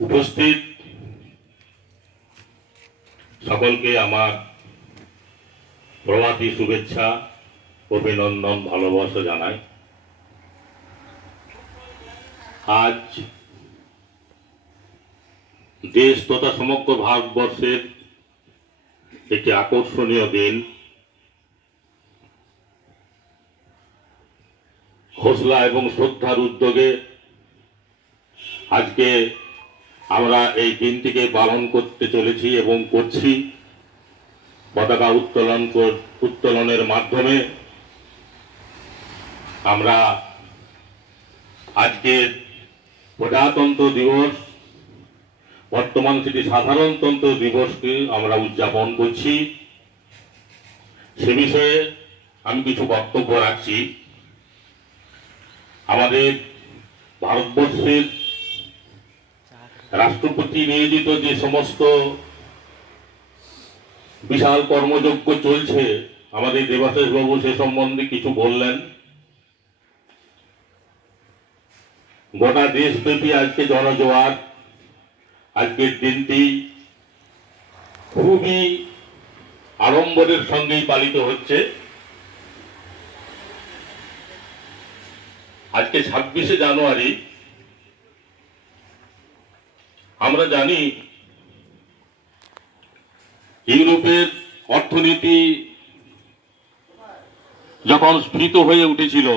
উপস্থিত সকলকে আমার প্রভাতী শুভেচ্ছা, অভিনন্দন, ভালোবাসা জানাই। আজ দেশ তথা সমগ্র ভারতবর্ষের একটি আকর্ষণীয় দিন। হোসলা এবং শ্রদ্ধার উদ্যোগে আজকে আমরা এই দিনটিকে পালন করতে চলেছি এবং করছি। পতাকা উত্তোলনের মাধ্যমে আমরা আজকে প্রজাতন্ত্র দিবস, বর্তমান সেটি সাধারণতন্ত্র দিবসকে আমরা উদযাপন করছি। সে বিষয়ে আমি কিছু বক্তব্য রাখছি। আমাদের ভারতবর্ষের রাষ্ট্রপতি নিয়োজিত যে সমস্ত বিশাল কর্মযজ্ঞ চলছে, আমাদের দেবাশিস বাবু সে সম্বন্ধে কিছু বললেন। গোটা দেশব্যাপী আজকে জনজোয়ার। আজকের দিনটি খুবই আড়ম্বরের সঙ্গেই পালিত হচ্ছে। আজকে 26শে জানুয়ারি। আমরা জানি ইউরোপের অর্থনীতি যখন স্ফীত হয়ে উঠেছিল,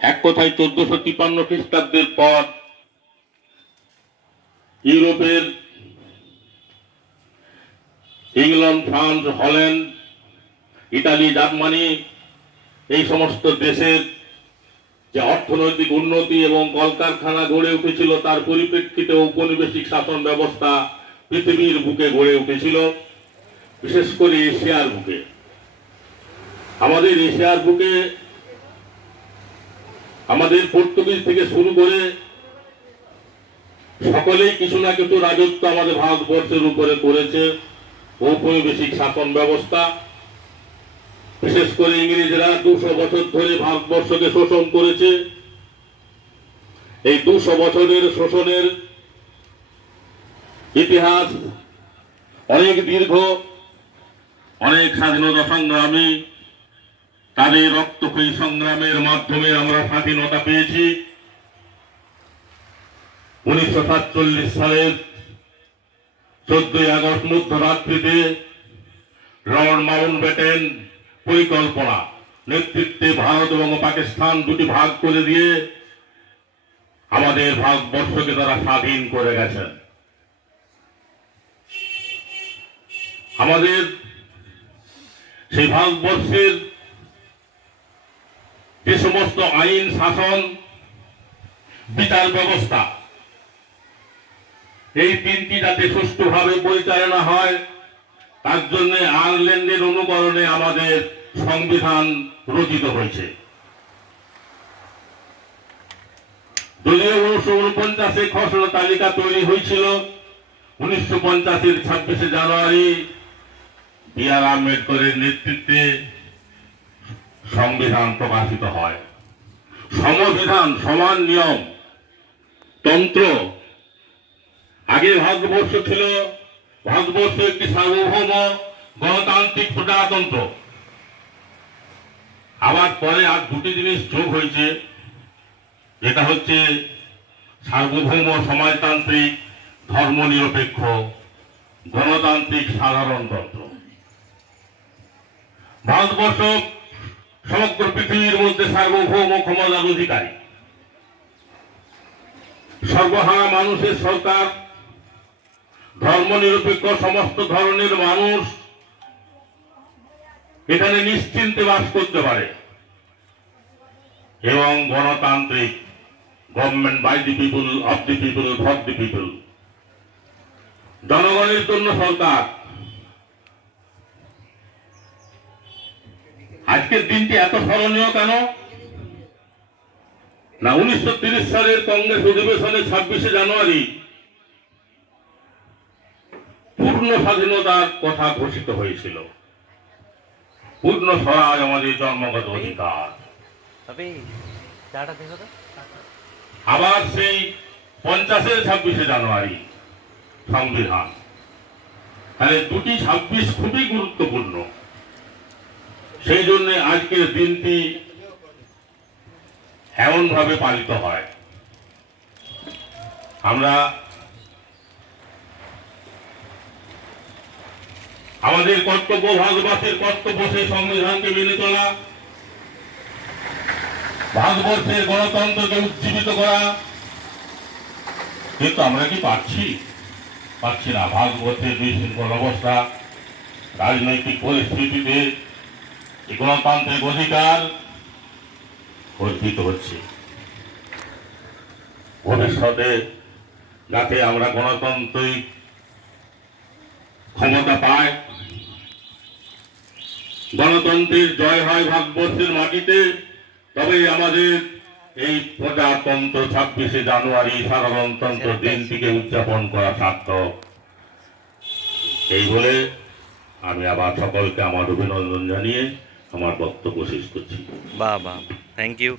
এক কথায় 1453 খ্রিস্টাব্দের পর ইউরোপের England, France, Holland, Italy, Germany এই সমস্ত দেশের যে অর্থনৈতিক উন্নতি এবং কলকারখানা গড়ে উঠেছিল, তার পরিপ্রেক্ষিতে ঔপনিবেশিক শাসন ব্যবস্থা পৃথিবীর বুকে গড়ে উঠেছিল, বিশেষ করে এশিয়ার বুকে। আমাদের এশিয়ার বুকে আমাদের পর্তুগিজ থেকে শুরু করে সকলেই কিছু না কিছু রাজত্ব আমাদের ভারতবর্ষের উপরে করেছে। ঔপনিবেশিক শাসন ব্যবস্থা, বিশেষ করে ইংরেজরা 200 বছর ধরে ভারতবর্ষকে শোষণ করেছে। এই 200 বছরের শোষণের ইতিহাস অনেক দীর্ঘ। অনেক স্বাধীনতা সংগ্রামী তাদের রক্তক্ষয়ী সংগ্রামের মাধ্যমে আমরা স্বাধীনতা পেয়েছি। 1947 সালের 14ই আগস্ট মধ্যরাত্রিতে লর্ড মাউন্টব্যাটেন পরিকল্পনা নেতৃত্বে ভারত এবং পাকিস্তান দুটি ভাগ করে দিয়ে আমাদের ভারতবর্ষকে তারা স্বাধীন করে গেছেন। আমাদের সেই ভারতবর্ষের যে সমস্ত আইন, শাসন, বিচার ব্যবস্থা, এই তিনটি যাতে সুষ্ঠুভাবে পরিচালনা হয়, তার জন্য আয়ারল্যান্ডের অনুকরণে আমাদের সংবিধান রচিত হয়েছে। যদিও 1949-এ খসড়া তালিকা তৈরি হয়েছিল, 1950-এর 26শে জানুয়ারি বি.আর. আম্বেদকরের নেতৃত্বে সংবিধান প্রকাশিত হয়। সমবিধান, সমান নিয়ম, তন্ত্র। আগে ভারতবর্ষ ছিল, ভারতবর্ষ একটি সার্বভৌম গণতান্ত্রিক প্রজাতন্ত্র। আবার পরে আর দুটি জিনিস যোগ হয়েছে, যেটা হচ্ছে সার্বভৌম সমাজতান্ত্রিক ধর্মনিরপেক্ষ গণতান্ত্রিক সাধারণতন্ত্র। ভারতবর্ষ সমগ্র পৃথিবীর মধ্যে সার্বভৌম ক্ষমতার অধিকারী, সর্বহারা মানুষের সরকার, ধর্মনিরপেক্ষ সমস্ত ধরনের মানুষ এখানে নিশ্চিন্তে বাস করতে পারে, এবং গণতান্ত্রিক, government by the people, of the people, for the people, জনগণের জন্য সরকার। আজকের দিনটি এত স্মরণীয় কেন? না, 1930 সালের কংগ্রেস অধিবেশনে 26শে জানুয়ারি পূর্ণ স্বাধীনতার কথা ঘোষিত হয়েছিল। পূর্ণ স্বরাজ আমাদের জন্মগত অধিকার। আবার সেই 50-এর 26শে জানুয়ারি সংবিধান, তাহলে দুটি 26 খুবই গুরুত্বপূর্ণ। সেই জন্য আজকের দিনটি এমনভাবে পালিত হয়। আমরা আমাদের কর্তব্য, ভারতবর্ষের কর্তব্য সেই সংবিধানকে মেনে চলা, ভারতবর্ষের গণতন্ত্রকে উজ্জীবিত করা। কিন্তু আমরা কি পাচ্ছি না। ভারতবর্ষের বিশৃঙ্খল অবস্থা, রাজনৈতিক পরিস্থিতিতে গণতান্ত্রিক অধিকার অর্জিত হচ্ছে। ভবিষ্যতে যাতে আমরা গণতান্ত্রিক ক্ষমতা পাই, গণতন্ত্রের জয় হয় ভারতবর্ষের মাটিতে, তবে আমাদের এই প্রজাতন্ত্র 26শে জানুয়ারি সাধারণতন্ত্র দিনটিকে উদযাপন করা সার্থক। এই বলে আমি আবার সকলকে আমার অভিনন্দন জানিয়ে আমার বক্তব্য শেষ করছি। বাহ বাহ, থ্যাংক ইউ।